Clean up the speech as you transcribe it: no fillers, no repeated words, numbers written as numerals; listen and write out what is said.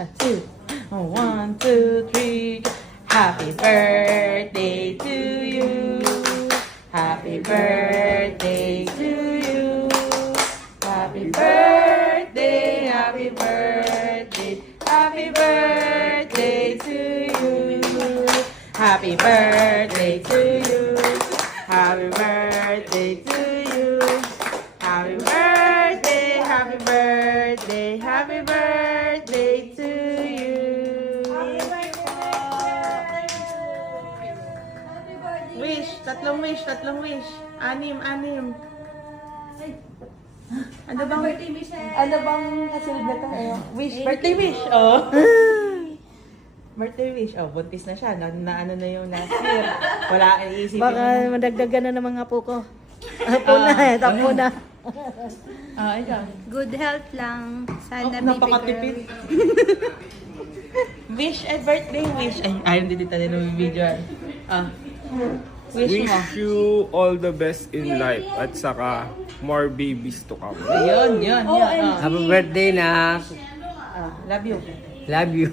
A two. 1, 2, 3. Happy birthday to you. Happy birthday to you. Happy birthday, happy birthday, happy birthday to you. Happy birthday to you. Happy birthday to you. Happy birthday, happy birthday, happy birthday to you. Wish, tatlong wish, tatlong wish. Anim. Ano bang kasunod na tayo? Wish, birthday wish. Oh. Birthday wish. Oh, buntis na siya. Na ano na yung last year. Wala, iisipin Baka mo. madagdagan na ng mga apo ko. Apo na eh, tapo na. Ikaw. Good health lang. Sana Oh, baby napakatipid. girl. Wish and birthday wish. Ay, hindi dito din ng video. Wish mo. Wish you all the best in life at saka more babies to come. Yun. Happy birthday na. Love you. Love you.